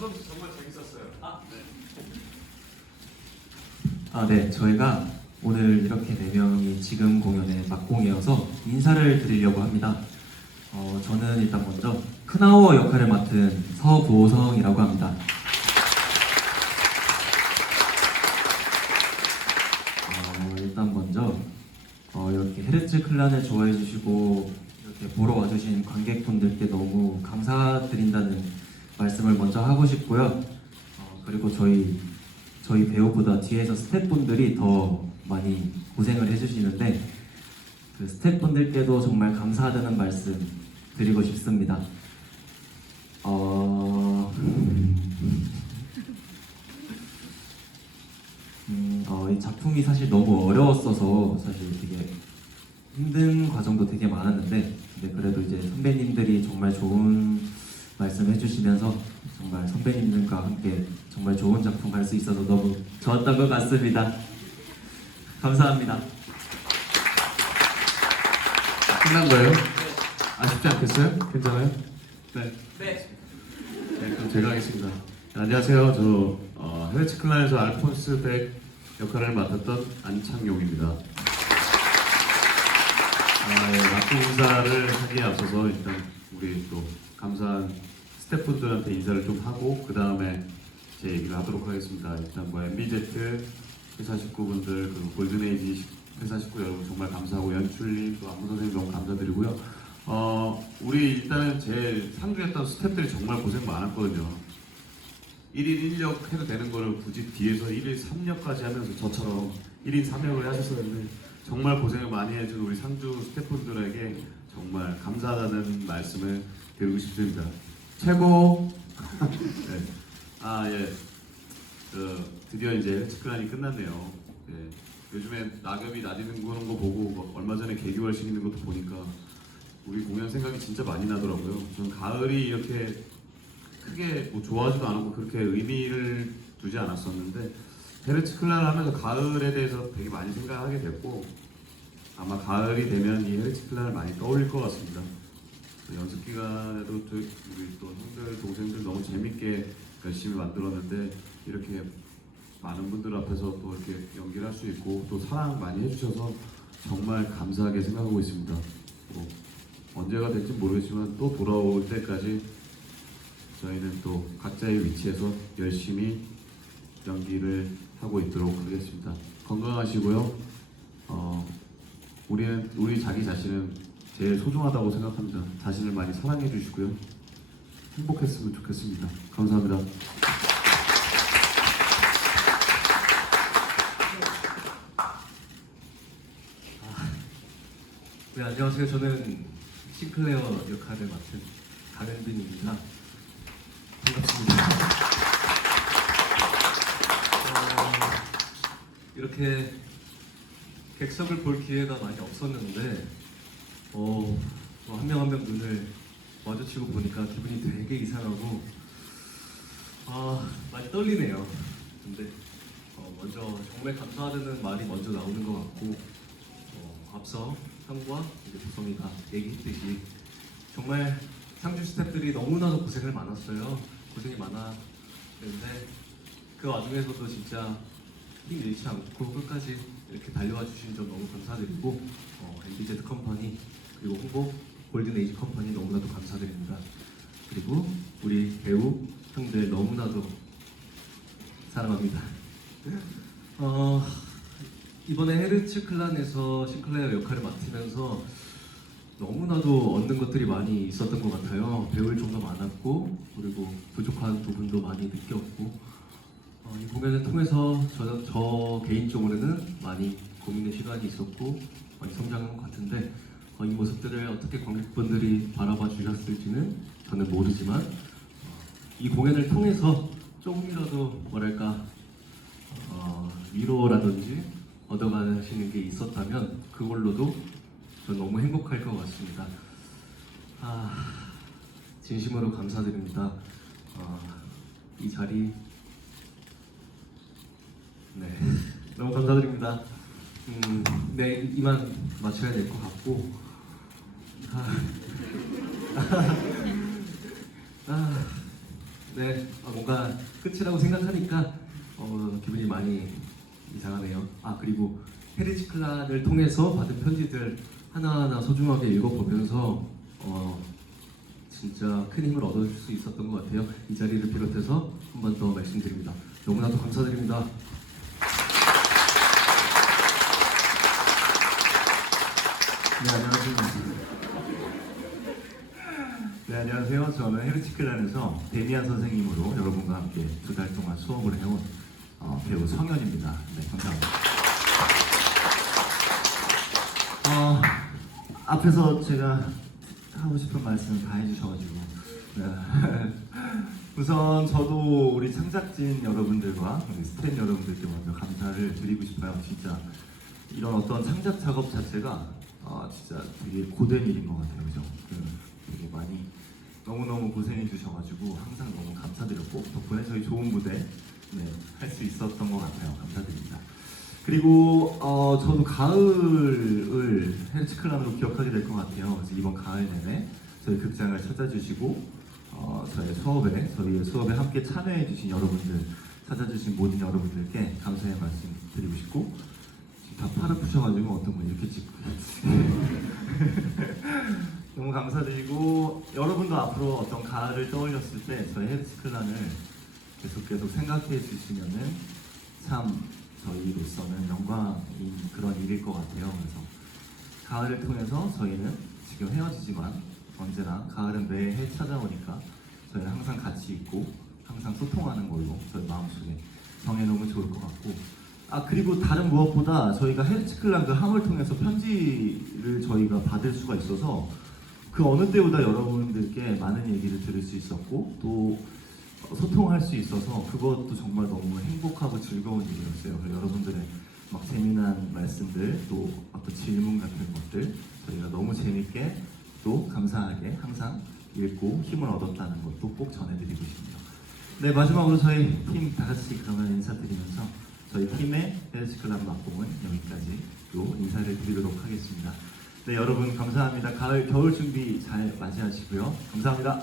고선 정말 재밌었어요. 아, 아, 네. 저희가 오늘 이렇게 네 명이 지금 공연에 막공이어서 인사를 드리려고 합니다. 어, 저는 일단 먼저 크나워 역할을 맡은 서보성이라고 합니다. 어, 일단 먼저 어, 이렇게 헤르츠 클란을 좋아해 주시고 이렇게 보러 와주신 관객분들께 너무 감사드린다는 말씀을 먼저 하고 싶고요. 어, 그리고 저희 저희 배우보다 뒤에서 스태프분들이 더 많이 고생을 해주시는데 그 스태프분들께도 정말 감사하다는 말씀 드리고 싶습니다. 어... 음, 어, 이 작품이 사실 너무 어려웠어서 사실 되게 힘든 과정도 되게 많았는데 근데 그래도 이제 선배님들이 정말 좋은 말씀 해 주시면서 정말 선배님들과 함께 정말 좋은 작품 할 수 있어서 너무 좋았던 것 같습니다. 감사합니다. 끝난 거예요? 아쉽지 않겠어요? 괜찮아요? 네. 네. 네, 그럼 제가 하겠습니다. 네, 안녕하세요. 저 어, 헤르츠 클란에서 알폰스 백 역할을 맡았던 안창용입니다. 아, 예, 막고 인사를 하기에 앞서서 일단 우리 또 감사한 스태프분들한테 인사를 좀 하고 그 다음에 제 얘기를 하도록 하겠습니다. 일단 뭐 MBZ 회사 식구분들 그리고 골든에이지 회사 식구 여러분 정말 감사하고 연출님 또 안무 선생님 너무 감사드리고요. 어 우리 일단은 제 상주했던 스태프들이 정말 고생 많았거든요. 1인 1역 해도 되는 거를 굳이 뒤에서 1인 3역까지 하면서 저처럼 1인 3역을 하셨었는데 정말 고생을 많이 해준 우리 상주 스태프분들에게 정말 감사하다는 말씀을 드리고 싶습니다. 최고! 네. 아, 예. 그, 드디어 이제 측근안이 끝났네요. 예. 요즘에 낙엽이 나디는 거는 거 보고 막 얼마 전에 개교활식 있는 것도 보니까 우리 공연 생각이 진짜 많이 나더라고요. 저는 가을이 이렇게 크게 뭐 좋아하지도 않았고 그렇게 의미를 두지 않았었는데 헤르츠 클라를 하면서 가을에 대해서 되게 많이 생각하게 됐고 아마 가을이 되면 이 헤르츠 클라를 많이 떠올릴 것 같습니다. 그 연습 기간에도 우리 또 형들 동생들 너무 재밌게 열심히 만들었는데 이렇게 많은 분들 앞에서 또 이렇게 연기를 할 수 있고 또 사랑 많이 해주셔서 정말 감사하게 생각하고 있습니다. 뭐 언제가 될지 모르겠지만 또 돌아올 때까지 저희는 또 각자의 위치에서 열심히 연기를 하고 있도록 하겠습니다. 건강하시고요. 어, 우리는 우리 자기 자신은 제일 소중하다고 생각합니다. 자신을 많이 사랑해 주시고요. 행복했으면 좋겠습니다. 감사합니다. 네, 안녕하세요. 저는 싱클레어 역할을 맡은 강현빈입니다. 반갑습니다. 어, 이렇게 객석을 볼 기회가 많이 없었는데 어, 한 명 한 명 눈을 마주치고 보니까 기분이 되게 이상하고 아, 많이 떨리네요. 근데 어, 먼저 정말 감사하다는 말이 먼저 나오는 것 같고 어, 앞서 형과 이제 보성이가 얘기했듯이 정말 상주 스태프들이 너무나도 고생을 많았어요. 고생이 많았는데 그 와중에서도 진짜 힘 잃지 않고 끝까지 이렇게 달려와 주신 점 너무 감사드리고 어, MBZ 컴퍼니 그리고 홍보 골든에이지 컴퍼니 너무나도 감사드립니다. 그리고 우리 배우 형들 너무나도 사랑합니다. 어, 이번에 헤르츠 클란에서 싱클레어 역할을 맡으면서 너무나도 얻는 것들이 많이 있었던 것 같아요. 배울 점도 많았고 그리고 부족한 부분도 많이 느꼈고 어, 이 공연을 통해서 저, 저 개인적으로는 많이 고민의 시간이 있었고 많이 성장한 것 같은데 어, 이 모습들을 어떻게 관객분들이 바라봐 주셨을지는 저는 모르지만 어, 이 공연을 통해서 조금이라도 뭐랄까 어, 위로라든지 얻어가시는 게 있었다면 그걸로도 저 너무 행복할 것 같습니다. 아, 진심으로 감사드립니다. 어, 이 자리 네 너무 감사드립니다. 음, 네 이만 마쳐야 될 것 같고. 아, 아, 네 아, 뭔가 끝이라고 생각하니까 어, 기분이 많이 이상하네요. 아 그리고 헤리지 클란을 통해서 받은 편지들 하나하나 소중하게 읽어보면서 어, 진짜 큰 힘을 얻을 수 있었던 것 같아요. 이 자리를 비롯해서 한 번 더 말씀드립니다. 너무나도 감사드립니다. 네, 안녕하세요. 네, 안녕하세요. 저는 헤르치클란에서 데미안 선생님으로 여러분과 함께 두 달 동안 수업을 해온 어, 배우 성현입니다. 네, 감사합니다. 어, 앞에서 제가 하고 싶은 말씀 다 해주셔가지고 네. 우선 저도 우리 창작진 여러분들과 우리 스태프 여러분들께 먼저 감사를 드리고 싶어요. 진짜 이런 어떤 창작 작업 자체가 어, 진짜 되게 고된 일인 것 같아요. 그죠? 그, 되게 많이 너무 너무 고생해 주셔가지고 항상 너무 감사드렸고 덕분에 저희 좋은 무대 네, 할 수 있었던 것 같아요. 감사드립니다. 그리고 어, 저도 가을을 헬치클럽으로 기억하게 될 것 같아요. 그래서 이번 가을 내내 저희 극장을 찾아주시고 어, 저희 수업에 저희의 수업에 함께 참여해 주신 여러분들 찾아주신 모든 여러분들께 감사의 말씀 드리고 싶고 다 팔 아프셔가지고 어떤 분 이렇게 찍고 너무 감사드리고 여러분도 앞으로 어떤 가을을 떠올렸을 때 저희 헬스클란을 계속 계속 생각해 주시면은 참 저희로서는 영광인 그런 일일 것 같아요. 그래서 가을을 통해서 저희는 지금 헤어지지만 언제나 가을은 매해 찾아오니까 저희는 항상 같이 있고 항상 소통하는 걸로 저희 마음속에 정해놓으면 좋을 것 같고 아 그리고 다른 무엇보다 저희가 헬스클란 그 함을 통해서 편지를 저희가 받을 수가 있어서 그 어느 때보다 여러분들께 많은 얘기를 들을 수 있었고 또 소통할 수 있어서 그것도 정말 너무 행복하고 즐거운 일이었어요. 그래서 여러분들의 막 재미난 말씀들 또 어떤 질문 같은 것들 저희가 너무 재밌게 또 감사하게 항상 읽고 힘을 얻었다는 것도 꼭 전해드리고 싶네요. 네 마지막으로 저희 팀 다 같이 그러면 인사드리면서 저희 팀의 헬스클럽 막공은 여기까지로 인사를 드리도록 하겠습니다. 네 여러분 감사합니다. 가을 겨울 준비 잘 맞이하시고요. 감사합니다.